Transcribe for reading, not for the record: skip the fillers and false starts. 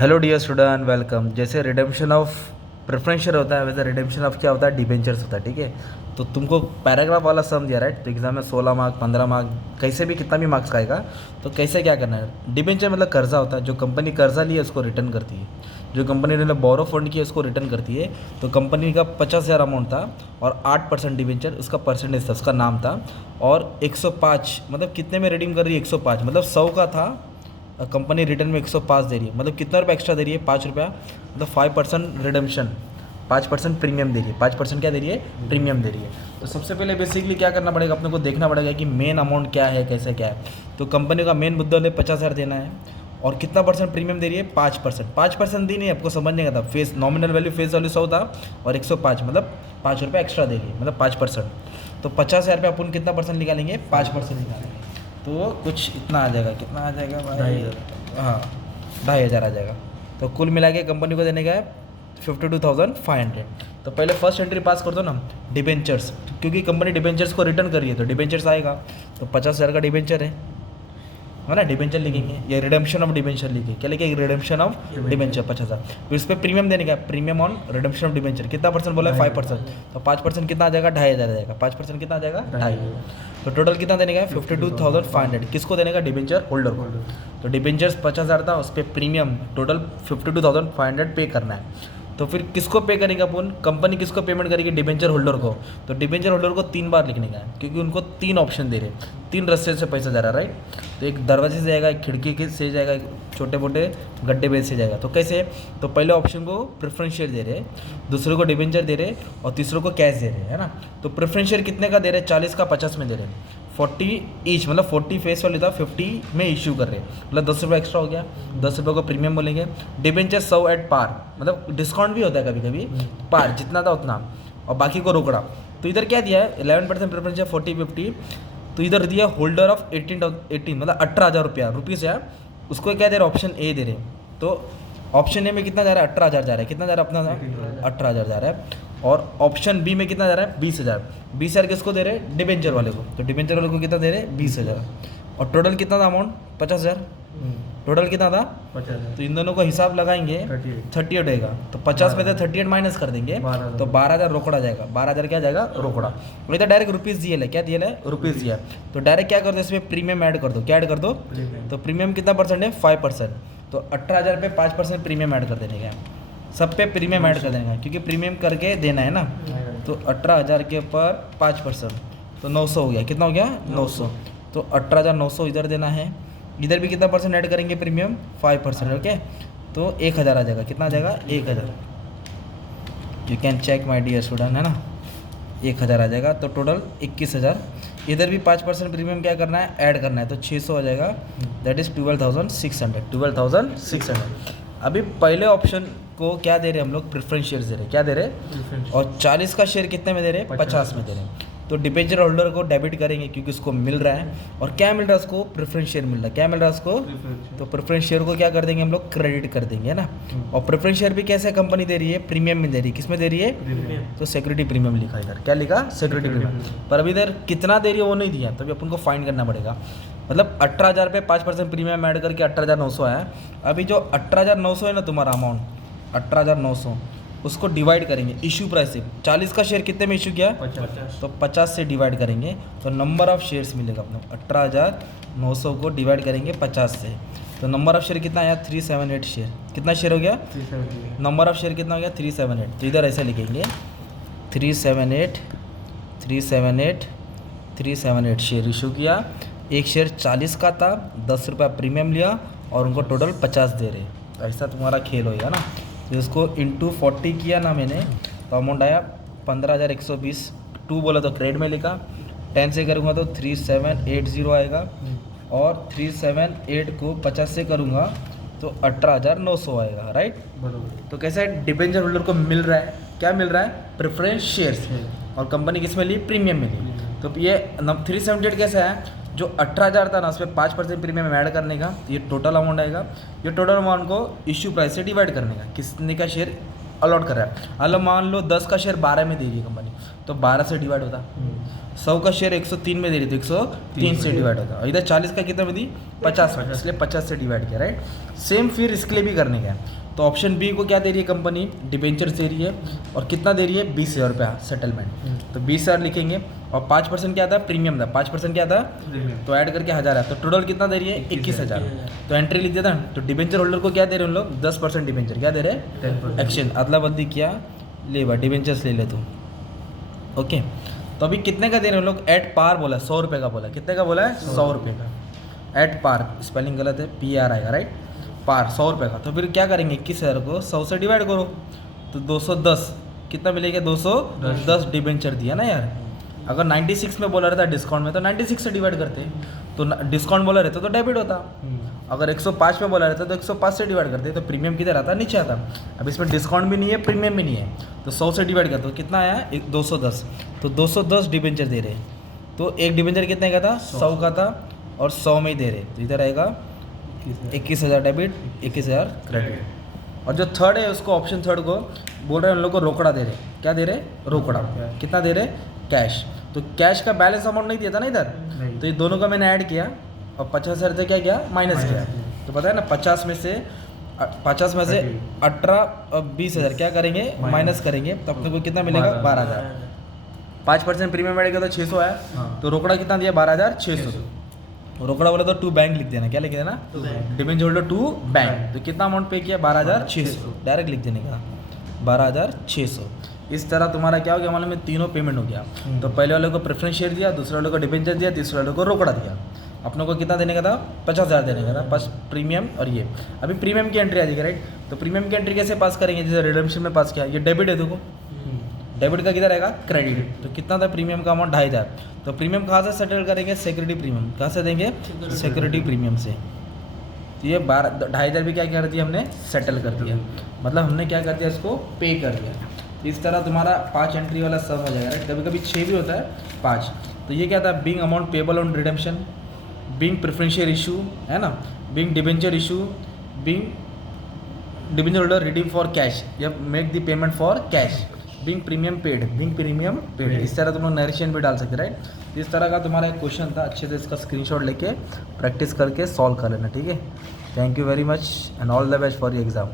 Hello dear student, welcome. जैसे redemption of preference share होता है, वैसे रिडेम्पशन ऑफ क्या होता है, डिबेंचर्स होता है। ठीक है, तो तुमको पैराग्राफ वाला सम दिया, राइट। तो एग्जाम में 16 मार्क 15 मार्क कैसे भी कितना भी मार्क्स का आएगा। तो कैसे क्या करना है, डिबेंचर मतलब कर्जा होता है। जो कंपनी कर्जा ली है उसको रिटर्न करती है, जो कंपनी ने बोरो फंड किया उसको रिटर्न करती है। तो कंपनी का 50,000 अमाउंट था और 8% डिबेंचर उसका परसेंटेज था, उसका नाम था। और 105 मतलब कितने में रिडीम कर रही है, 105 मतलब 100 का था, कंपनी रिटर्न में 105 दे रही है। मतलब कितना रुपया एक्स्ट्रा दे रही है, 5 रुपया। मतलब 5% रिडम्पशन, 5% प्रीमियम दे रही है। 5% क्या दे रही है, प्रीमियम दे रही है। तो सबसे पहले बेसिकली क्या करना पड़ेगा, अपने को देखना पड़ेगा कि मेन अमाउंट क्या है, कैसे क्या है। तो कंपनी का मेन मुद्दा है 50,000 देना है और कितना परसेंट प्रीमियम दे रही है, 5%। 5% दी नहीं, आपको समझने का था। Face nominal value, face value 100 था और 105 मतलब 5 रुपये एक्स्ट्रा दे रही है, मतलब 5%। तो 50,000 रुपये अपन कितना परसेंट निकालेंगे, 5% निकालेंगे। तो कुछ इतना आ जाएगा, कितना आ जाएगा भाई, हाँ 2,500 आ जाएगा। तो कुल मिला के कंपनी को देने का है 52,500। तो पहले फर्स्ट एंट्री पास कर दो ना, डिबेंचर्स, क्योंकि कंपनी डिबेंचर्स को रिटर्न कर रही है तो डिबेंचर्स आएगा। तो 50,000 का डिबेंचर है ना, डिबेंचर लिखेंगे। या रिडेम्पशन ऑफ डिबेंचर लिखे, क्या लिखे, रिडेम्पशन ऑफ डिबेंचर 50,000। फिर इस पर प्रीमियम देने का, premium on redemption of debenture कितना परसेंट बोला है, 5%। तो 5% कितना आ जाएगा, 2,500 आ जाएगा। 5% कितना आ जाएगा, 2,500। तो टोटल कितना देने का है, 52,500। किसको देने का, डिबेंचर होल्डर को। तो डिबेंचर्स 50,000 था, उस पर प्रीमियम टोटल 52,500 पे करना है। तो फिर किसको पे करेंगे अपन, कंपनी किसको पेमेंट करेगी, डिबेंचर होल्डर को। तो डिबेंचर होल्डर को 3 बार लिखने का है, क्योंकि उनको 3 ऑप्शन दे रहे, 3 रास्ते से पैसा जा रहा है, राइट। तो एक दरवाजे से जाएगा, एक खिड़की के से जाएगा, एक छोटे मोटे गड्ढे बेच से जाएगा। तो कैसे, तो पहले ऑप्शन को प्रेफरेंस शेयर दे रहे, दूसरे को डिबेंचर दे रहे और तीसरे को कैश दे रहे, है ना। तो प्रेफरेंस शेयर कितने का दे रहे, 40 का 50 में दे रहे, 40 ईच, मतलब 40 फेस वाली था, 50 में इशू कर रहे हैं, मतलब 10 रुपये एक्स्ट्रा हो गया। 10 रुपये को प्रीमियम बोलेंगे। डिबेंचर 100 एट पार, मतलब डिस्काउंट भी होता है कभी कभी, पार जितना था उतना, और बाकी को रोकड़ा। तो इधर क्या दिया है, 11% प्रेफरेंस है, 40-50। तो इधर दिया होल्डर ऑफ 18 मतलब 18,000 रुपीज़ है, उसको क्या दे रहे, ऑप्शन ए दे रहे। तो ऑप्शन ए में कितना जा रहा है, 18,000 जा रहा है। कितना जा रहा है अपना, 18,000 जा रहा है। और ऑप्शन बी में कितना जा रहा है, 20,000। 20,000 किसको दे रहे हैं, डिबेंचर वाले को। तो डिबेंचर वाले को कितना दे रहे हैं, 20,000। और टोटल कितना था अमाउंट, 50,000। टोटल कितना था, 50,000। तो इन दोनों को हिसाब लगाएंगे, 38 होगा। तो 50 में से 38 माइनस कर देंगे, तो 12,000 रोकड़ा जाएगा। 12,000 क्या जाएगा, रोकड़ा। वही तो डायरेक्ट रुपीज़ दिए है, क्या दिए है, रुपीज़ दिया। तो डायरेक्ट क्या कर दो, इसमें प्रीमियम ऐड कर दो। क्या ऐड कर दो, तो प्रीमियम कितना परसेंट है, 5%। तो 18,000 पे 5% प्रीमियम ऐड कर देने का, सब पे प्रीमियम ऐड कर देना, क्योंकि प्रीमियम करके देना है ना। तो 18,000 के ऊपर 5%, तो 900 हो गया। कितना हो गया, 900। तो 18,900 इधर देना है। इधर भी कितना परसेंट ऐड करेंगे, प्रीमियम 5%, ओके। तो 1,000 आ जाएगा। कितना आ जाएगा, 1,000। You can check my dear student, है ना। 1,000 आ जाएगा। तो टोटल 21,000। इधर भी 5% प्रीमियम क्या करना है, ऐड करना है। तो 600 आ जाएगा, दैट इज़ 12,600। 12,600। अभी पहले ऑप्शन को क्या दे रहे हैं हम लोग, प्रेफरेंस शेयर दे रहे हैं। क्या दे रहे हैं, और 40 का शेयर कितने में दे रहे हैं, 50 में दे रहे हैं। तो डिबेंचर होल्डर को डेबिट करेंगे, क्योंकि उसको मिल रहा है। और क्या मिल रहा है उसको, प्रेफरेंस शेयर मिल रहा है। क्या मिल रहा है उसको, तो प्रेफरेंस शेयर को क्या कर देंगे हम लोग, क्रेडिट कर देंगे, है ना। और प्रेफरेंस शेयर भी कैसे कंपनी दे रही है, प्रीमियम में दे रही है। किस में दे रही है, तो सिक्योरिटी प्रीमियम लिखा इधर। क्या लिखा, सिक्योरिटी प्रीमियम। पर अभी इधर कितना दे रही है वो नहीं दिया, तभी अपन को फाइंड करना पड़ेगा। मतलब 18,000 पे 5% प्रीमियम ऐड करके 18,900 आया। अभी जो 18,900 है ना तुम्हारा अमाउंट, 18,900, उसको डिवाइड करेंगे इशू प्राइस से। 40 का शेयर कितने में इशू किया, 50। तो 50 से डिवाइड करेंगे तो नंबर ऑफ शेयर्स मिलेगा अपने। 18,900 को डिवाइड करेंगे 50 से, तो नंबर ऑफ शेयर कितना आया, 378 शेयर। कितना शेयर हो गया, 378। नंबर ऑफ शेयर कितना हो गया, 378। तो इधर ऐसे लिखेंगे 378 378 378 शेयर इशू किया। एक शेयर 40 का था, 10 रुपया प्रीमियम लिया और उनको टोटल 50 दे रहे। तो ऐसा तुम्हारा खेल होगा ना। तो इसको इंटू 40 किया ना मैंने, तो अमाउंट आया 15,120। 2 बोला तो क्रेडिट में लिखा, 10 से करूँगा तो 3,780 आएगा। और 378 को 50 से करूँगा तो 18,900 आएगा, राइट। तो कैसा है, डिबेंचर होल्डर को मिल रहा है, क्या मिल रहा है, प्रेफरेंस शेयर्स। और कंपनी किस में ली, प्रीमियम में ली। तो ये 378 कैसा है, जो 18,000 था ना, उस पर 5% प्रीमियम ऐड करने का, ये टोटल अमाउंट आएगा। ये टोटल अमाउंट को इश्यू प्राइस से डिवाइड करने का, किसने का शेयर अलॉट कर रहा है। मतलब मान लो 10 का शेयर 12 में दे रही है कंपनी, तो तो 12 से डिवाइड होता, 100 का शेयर 103 में दे रही थी, 103 से डिवाइड होता, और इधर 40 का कितना में दी 50, इसलिए 50 से डिवाइड किया, राइट। सेम फिर इसके लिए भी करने का है। तो ऑप्शन बी को क्या दे रही है कंपनी, डिबेंचर दे रही है, और कितना दे रही है 20,000 रुपया सेटलमेंट, तो 20,000 लिखेंगे, और 5% क्या था प्रीमियम था, 5% क्या था, तो ऐड करके 1000 है, तो टोटल कितना दे रही है 21,000, तो एंट्री लिख देता। तो डिबेंचर होल्डर को क्या दे रहे हैं उन लोग 10% डिबेंचर, क्या दे रहे हैं एक्सचेंज, अदला बदली किया, ले बा डिबेंचर्स ले ले तू, ओके। तो अभी कितने का दे रहे हैं लोग, एट पार बोला 100 रुपये का बोला, कितने का बोला है 100 रुपये का, एट पार स्पेलिंग गलत है, PR आएगा, राइट, पार 100 रुपये का। तो फिर क्या करेंगे 21,000 को 100 से डिवाइड करो, तो 210 कितना मिलेगा, 210 डिबेंचर दिया ना यार। अगर 96 में बोला रहता डिस्काउंट में तो 96 से डिवाइड करते, तो डिस्काउंट बोला रहता तो डेबिट होता, अगर 105 में बोला रहता तो 105 से डिवाइड करते, तो प्रीमियम किधर आता, नीचे आता। अब इसमें डिस्काउंट भी नहीं है, प्रीमियम भी नहीं है, तो 100 से डिवाइड करते तो कितना आया 210, तो 210 डिबेंचर दे रहे, तो एक डिबेंचर कितने का था 100 का था, और 100 में ही दे रहे, तो इधर आएगा 21,000 डेबिट 21,000 क्रेडिट। और जो थर्ड है उसको, ऑप्शन थर्ड को बोल रहे हैं उन लोग को रोकड़ा दे रहे, क्या दे रहे, रोकड़ा, कितना दे रहे कैश, तो कैश का बैलेंस अमाउंट नहीं दिया था ना इधर, तो ये दोनों का मैंने ऐड किया, और 50,000 से क्या किया माइनस किया, तो पता है ना 50 में से 18 और 20,000 क्या करेंगे माइनस करेंगे, तो अपने को कितना मिलेगा 12,000, 5% प्रीमियम बढ़ेगा तो 600 आया, तो रोकड़ा कितना दिया 12,600, रोकड़ा बोला तो टू बैंक लिख देना, क्या लिख देना डिबेंचर होल्डर टू बैंक, तो कितना अमाउंट पे किया 12,600, डायरेक्ट लिख देने का 12,600। इस तरह तुम्हारा क्या हो गया मालूम में, तीनों पेमेंट हो गया, तो पहले वाले को प्रेफरेंस शेयर दिया, दूसरे वाले को डिबेंचर दिया, तीसरे वाले को रोकड़ा दिया, अपनों को कितना देने का था 50,000 देने का था, बस प्रीमियम और ये। अभी प्रीमियम की एंट्री आ जाएगी, राइट, तो प्रीमियम की एंट्री कैसे पास करेंगे, जैसे रिडेम्पशन में पास किया, ये डेबिट है देखो, डेबिट का किधर आएगा क्रेडिट, तो कितना था प्रीमियम का अमाउंट 2,500, तो प्रीमियम कहाँ से सेटल करेंगे, सिक्योरिटी प्रीमियम, कहाँ से देंगे सिक्योरिटी प्रीमियम से, तो ये 2,500 भी क्या कर दिया हमने सेटल कर दिया, मतलब हमने क्या कर दिया इसको पे कर दिया। तो इस तरह तुम्हारा 5 एंट्री वाला सम हो जाएगा, राइट, कभी कभी 6 भी होता है 5। तो ये क्या था, being amount payable on redemption, being preferential issue है ना, being debenture issue, being debenture holder redeem for cash या make the payment for cash, being premium paid, इस तरह तुम लोग नरेशन भी डाल सकते, राइट। इस तरह का तुम्हारा एक क्वेश्चन था, अच्छे से इसका स्क्रीनशॉट लेके प्रैक्टिस करके सॉल्व कर लेना, ठीक है। Thank you very much and all the best for your exam.